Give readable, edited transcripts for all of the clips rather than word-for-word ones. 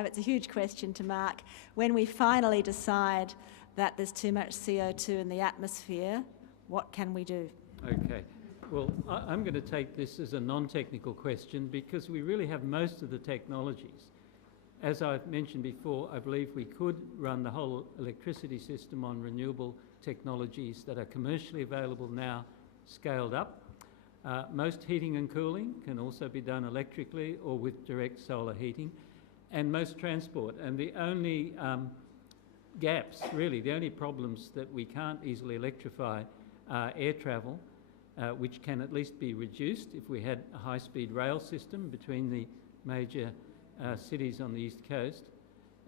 have. It's a huge question to Mark. When we finally decide that there's too much CO2 in the atmosphere, what can we do? Okay. Well, I'm going to take this as a non-technical question because we really have most of the technologies. As I've mentioned before, I believe we could run the whole electricity system on renewable technologies that are commercially available now, scaled up. Most heating and cooling can also be done electrically or with direct solar heating, and most transport. And the only gaps, really, the only problems that we can't easily electrify are air travel, which can at least be reduced if we had a high-speed rail system between the major cities on the East Coast,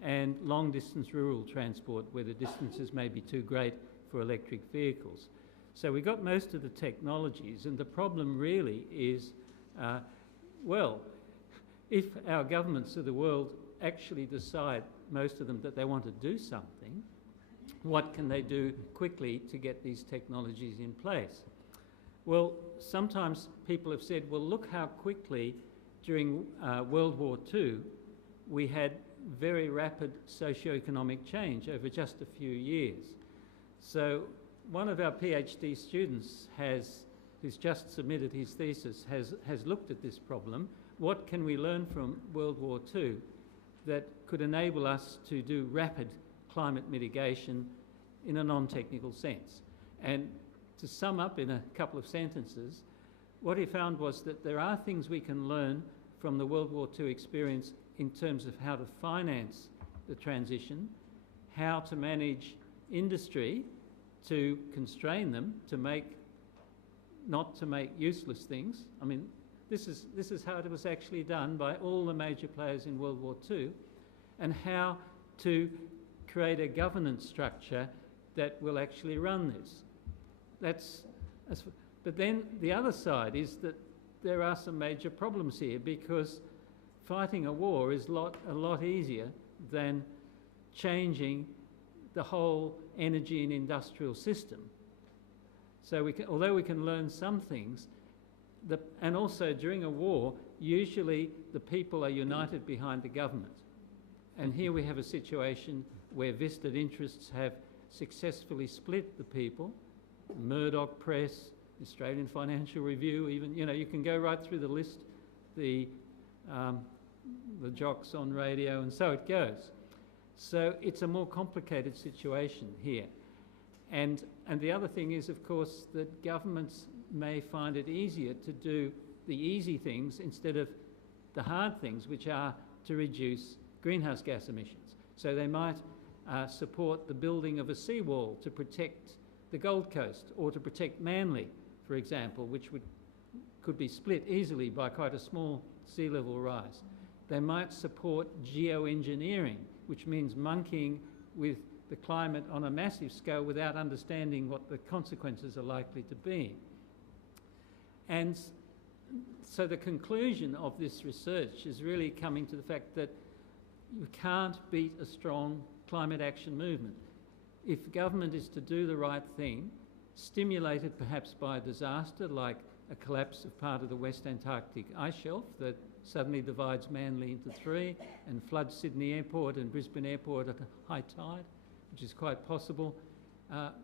and long-distance rural transport where the distances may be too great for electric vehicles. So we got most of the technologies, and the problem really is, well, if our governments of the world actually decide, most of them, that they want to do something, what can they do quickly to get these technologies in place? Well, sometimes people have said, well, look how quickly during World War II we had very rapid socio-economic change over just a few years. So one of our PhD students who's just submitted his thesis has looked at this problem. What can we learn from World War II that could enable us to do rapid climate mitigation in a non-technical sense? And to sum up in a couple of sentences, what he found was that there are things we can learn from the World War II experience in terms of how to finance the transition, how to manage industry to constrain them, not to make useless things. I mean, this is how it was actually done by all the major players in World War II, and how to create a governance structure that will actually run this. But then the other side is that there are some major problems here, because fighting a war is a lot easier than changing the whole energy and industrial system. So although we can learn some things, and also during a war, usually the people are united behind the government. And here we have a situation where vested interests have successfully split the people. Murdoch Press, Australian Financial Review, even, you can go right through the list, the jocks on radio, and so it goes. So it's a more complicated situation here. And the other thing is, of course, that governments may find it easier to do the easy things instead of the hard things, which are to reduce greenhouse gas emissions. So they might support the building of a seawall to protect the Gold Coast, or to protect Manly, for example, which could be split easily by quite a small sea level rise. They might support geoengineering, which means monkeying with the climate on a massive scale without understanding what the consequences are likely to be. And so the conclusion of this research is really coming to the fact that you can't beat a strong climate action movement. If government is to do the right thing, stimulated perhaps by a disaster like a collapse of part of the West Antarctic ice shelf that suddenly divides Manly into three and floods Sydney Airport and Brisbane Airport at a high tide, which is quite possible,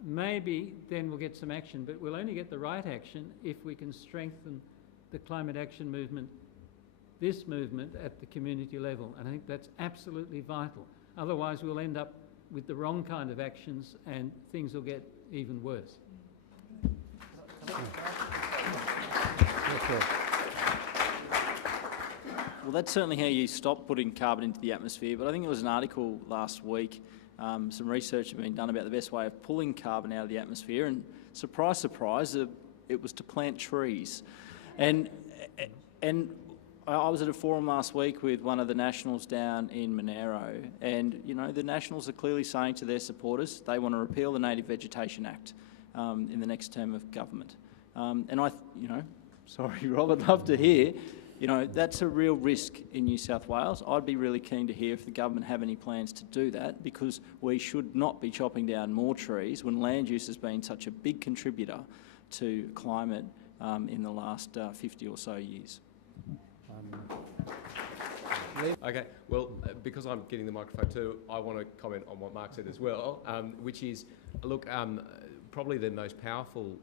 maybe then we'll get some action, but we'll only get the right action if we can strengthen the climate action movement, this movement, at the community level. And I think that's absolutely vital. Otherwise we'll end up with the wrong kind of actions and things will get even worse. Well, that's certainly how you stop putting carbon into the atmosphere, but I think there was an article last week, some research had been done about the best way of pulling carbon out of the atmosphere, and surprise, surprise, it was to plant trees. And I was at a forum last week with one of the Nationals down in Monero, and the Nationals are clearly saying to their supporters they want to repeal the Native Vegetation Act in the next term of government. And sorry Rob, I'd love to hear, that's a real risk in New South Wales. I'd be really keen to hear if the government have any plans to do that, because we should not be chopping down more trees when land use has been such a big contributor to climate in the last 50 or so years. Okay, well, because I'm getting the microphone too, I want to comment on what Mark said as well, which is, look, probably the most powerful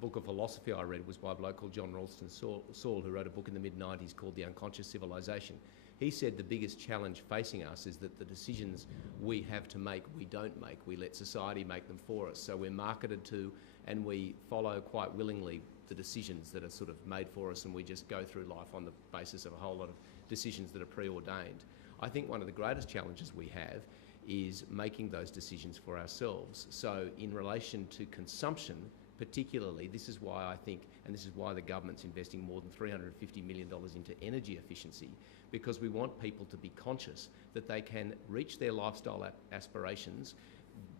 book of philosophy I read was by a bloke called John Ralston Saul, who wrote a book in the mid-90s called The Unconscious Civilization. He said the biggest challenge facing us is that the decisions we have to make, we don't make. We let society make them for us. So we're marketed to, and we follow quite willingly the decisions that are sort of made for us, and we just go through life on the basis of a whole lot of decisions that are preordained. I think one of the greatest challenges we have is making those decisions for ourselves. So in relation to consumption, particularly, this is why I think, and this is why the government's investing more than $350 million into energy efficiency, because we want people to be conscious that they can reach their lifestyle aspirations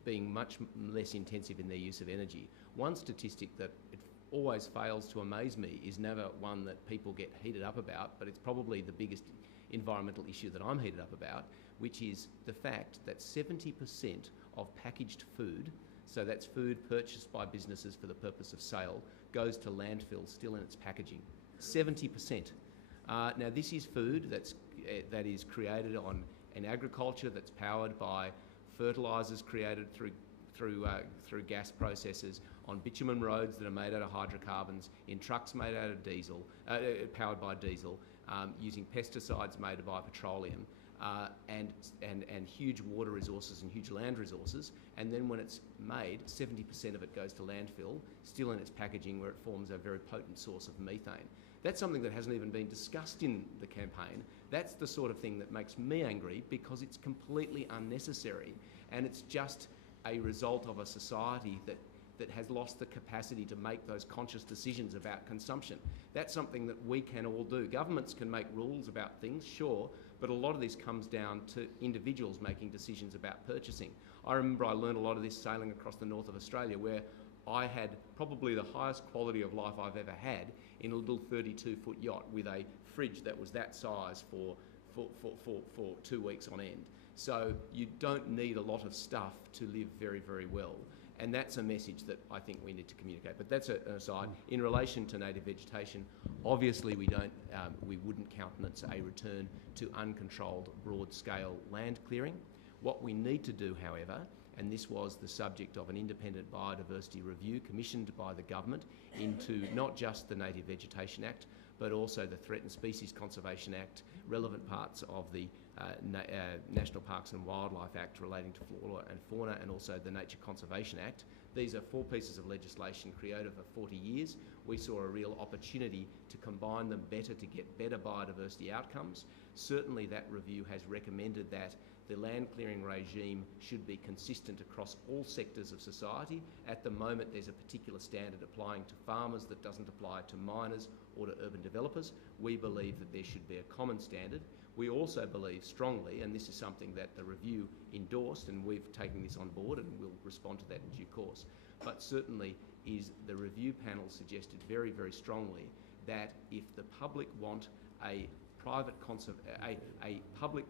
being much less intensive in their use of energy. One statistic that it always fails to amaze me is never one that people get heated up about, but it's probably the biggest environmental issue that I'm heated up about, which is the fact that 70% of packaged food, so that's food purchased by businesses for the purpose of sale, goes to landfill still in its packaging. 70%. Now this is food that is created in agriculture, that's powered by fertilisers created through gas processes, on bitumen roads that are made out of hydrocarbons, in trucks made out of diesel, powered by diesel, using pesticides made by petroleum, and huge water resources and huge land resources. And then when it's made, 70% of it goes to landfill, still in its packaging, where it forms a very potent source of methane. That's something that hasn't even been discussed in the campaign. That's the sort of thing that makes me angry, because it's completely unnecessary, and it's just a result of a society that has lost the capacity to make those conscious decisions about consumption. That's something that we can all do. Governments can make rules about things, sure, but a lot of this comes down to individuals making decisions about purchasing. I remember I learned a lot of this sailing across the north of Australia, where I had probably the highest quality of life I've ever had in a little 32-foot yacht with a fridge that was that size for 2 weeks on end. So you don't need a lot of stuff to live very, very well. And that's a message that I think we need to communicate. But that's an aside. In relation to native vegetation, obviously we wouldn't countenance a return to uncontrolled, broad-scale land clearing. What we need to do, however, and this was the subject of an independent biodiversity review commissioned by the government into not just the Native Vegetation Act, but also the Threatened Species Conservation Act, relevant parts of the National Parks and Wildlife Act relating to flora and fauna, and also the Nature Conservation Act. These are 4 pieces of legislation created over 40 years. We saw a real opportunity to combine them better to get better biodiversity outcomes. Certainly that review has recommended that the land clearing regime should be consistent across all sectors of society. At the moment, there's a particular standard applying to farmers that doesn't apply to miners or to urban developers. We believe that there should be a common standard. We also believe strongly, and this is something that the review endorsed, and we've taken this on board and we'll respond to that in due course, but certainly is the review panel suggested very, very strongly that if the public want a public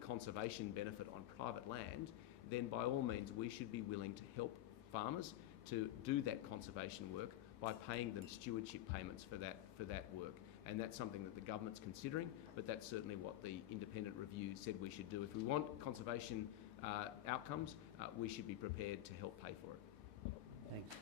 conservation benefit on private land, then by all means we should be willing to help farmers to do that conservation work by paying them stewardship payments for that work. And that's something that the government's considering, but that's certainly what the independent review said we should do. If we want conservation outcomes, we should be prepared to help pay for it. Thanks.